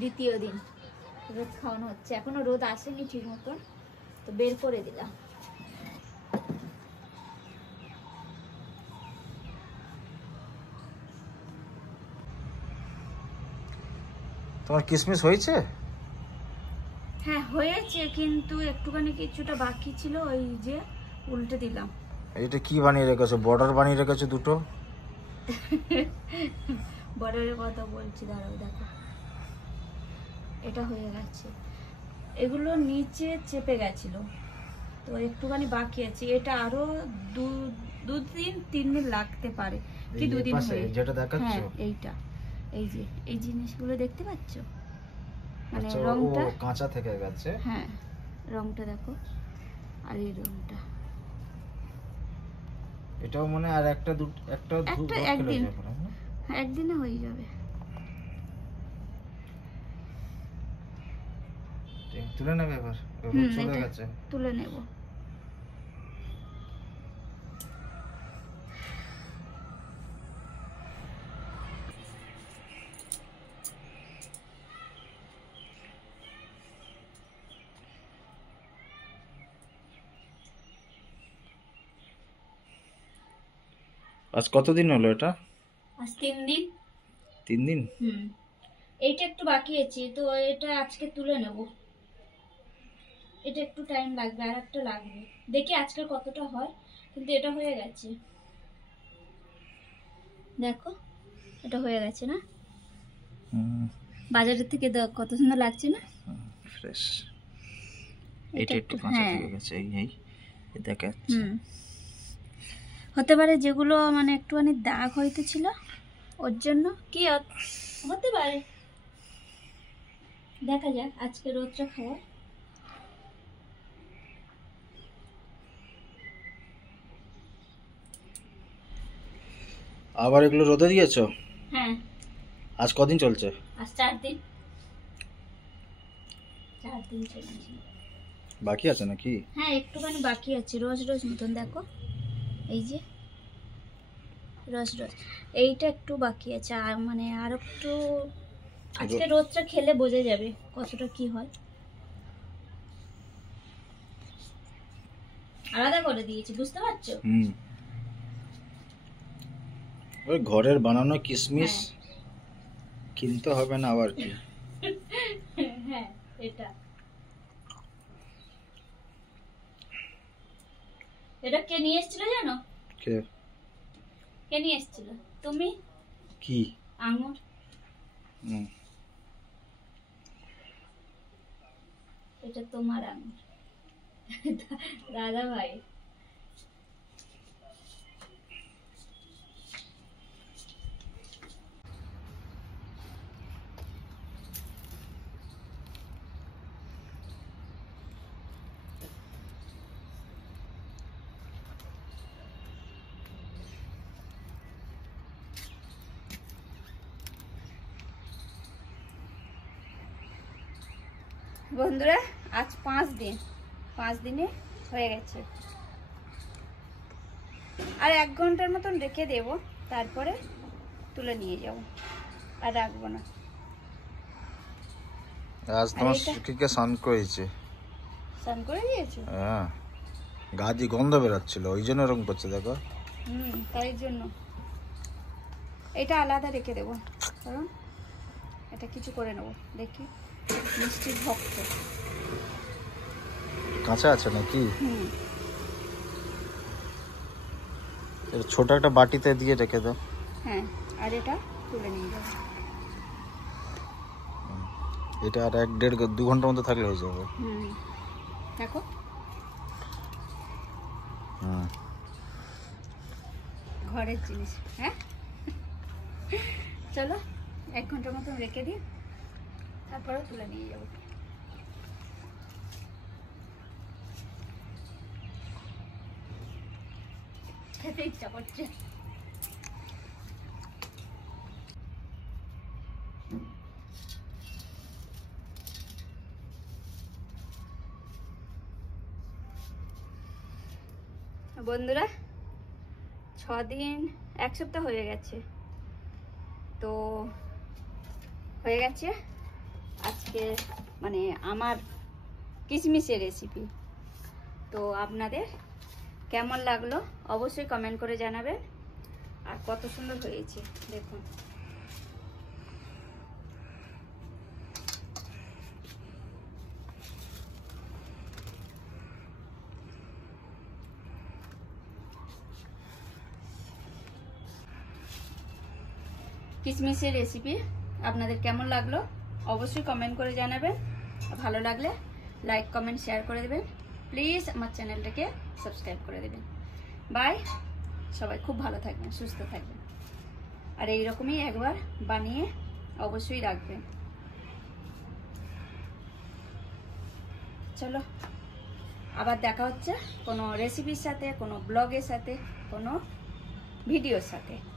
দ্বিতীয় দিন রোদ খাওয়ানো হচ্ছে, এখনো রোদ আসেনি ঠিক মতো, তো বের করে দিলাম। তোমার কিসমিস হয়েছে? হ্যাঁ হয়েছে, কিন্তু একটুখানি কিছুটা বাকি ছিল, ওই যে উল্টে দিলাম। এটা কি বানিয়ে রেখেছো? বর্ডার বানিয়ে রেখেছো দুটো। বর্ডারের কথা বলছি, দাঁড়াও দেখো, এটা হয়ে গেছে। এগুলো নিচে চেপে গেছিল, তো একটুখানি বাকি আছে। এটা আরো 2-3 দিন লাগতে পারে, কি 2 দিন হয়ে যেটা দেখাচ্ছ। হ্যাঁ এইটা, এই যে এই জিনিসগুলো দেখতে পাচ্ছ, মানে আচ্ছা, রংটা ও কাঁচা থেকে গেছে। হ্যাঁ রংটা দেখো, আর এই রংটা এটাও মানে আর একটা একদিন, একদিনে হয়ে যাবে। তুলে নেবে এবার, চলে গেছে। তুলে নেব। আজ কতদিন হলো এটা? আজ 3 দিন। 3 দিন। এইটা একটু বাকি আছে, তো এটা আজকে তুলে নেব। এটা একটু টাইম লাগবে, আর একটা লাগবে, দেখি আজকে কতটা হয়, কিন্তু এটা হয়ে গেছে। দেখো এটা হয়ে গেছে না, বাজারের থেকে কত সুন্দর লাগছে না, ফ্রেশ। এটা একটু কাঁচা থেকে গেছে, এই দেখাচ্ছি। হতে পারে যেগুলো মানে একটুখানি দাগ হইতে ছিল, ওর জন্য কি হতে পারে, দেখা যাক আজকে রোদটা খাওয়া। আবার এগুলো রোদে দিয়েছো? হ্যাঁ। আজ কদিন চলছে? আজ 4 দিন। 4 দিন চলছে। বাকি আছে নাকি? হ্যাঁ একটুখানি বাকি আছে, রোজ রোজ মতন দেখো, এই যে রোজ রোজ এইটা একটু বাকি আছে, আর মানে আর একটু আজকে রোদটা খেলে বোঝা যাবে কতটা কি হয়। আলাদা করে দিয়েছি, বুঝতে পারছো? ওই ঘরের বানানো কিশমিশ কিনতে হবে না আবার কি। হ্যাঁ এটা কে নিয়ে এসেছিল জানো? কে নিয়ে এসেছিল? তুমি। কি? আঙুর। এটা তোমার আঙুর, দাদা ভাই। বন্ধুরা আজ 5 দিন, 5 দিনে হয়ে গেছে। আর 1 ঘন্টার মতন রেখে দেব, তারপরে তুলে নিয়ে যাব, আর রাখবো না। আজ তোমার সুকিকে স্নান করেছে। স্নান করে দিয়েছো? হ্যাঁ, গা দিয়ে গন্ধ বেরোচ্ছিল, ওই জন্য এরকম করছে দেখো। তাই জন্য এটা আলাদা রেখে দেবো, কারণ এটা কিছু করে নেবো। দেখি মিষ্টির ভক্ত কাঁচা আছে নাকি? ছোট একটা বাটিতে দিয়ে রেখে দাও। হ্যাঁ, আর এটা তুলে নিয়ে যাবো। এটা আর 1-1.5-2 ঘন্টার মধ্যে থাকলে হয়ে যাবে। দেখো ঘরের জিনিস। হ্যাঁ চলো 1 ঘন্টার মতন রেখে দিই, তারপরে তুলে নিয়ে যাবো। খেতে ইচ্ছা করছে। বন্ধুরা 6 দিন, 1 সপ্তাহ হয়ে গেছে, তো হয়ে গেছে আজকে মানে আমার কিশমিশের রেসিপি। তো আপনাদের কেমন লাগলো অবশ্যই কমেন্ট করে জানাবেন। আর কত সুন্দর হয়েছে দেখুন। কিশমিশের রেসিপি আপনাদের কেমন লাগলো অবশ্যই কমেন্ট করে জানাবেন। ভালো লাগলে লাইক কমেন্ট শেয়ার করে দেবেন। প্লিজ আমার চ্যানেলটাকে সাবস্ক্রাইব করে দেবেন। বাই। সবাই খুব ভালো থাকবেন, সুস্থ থাকবেন। আর এইরকমই একবার বানিয়ে অবশ্যই রাখবেন। চলো আবার দেখা হচ্ছে কোনো রেসিপির সাথে, কোনো ব্লগের সাথে, কোনো ভিডিওর সাথে।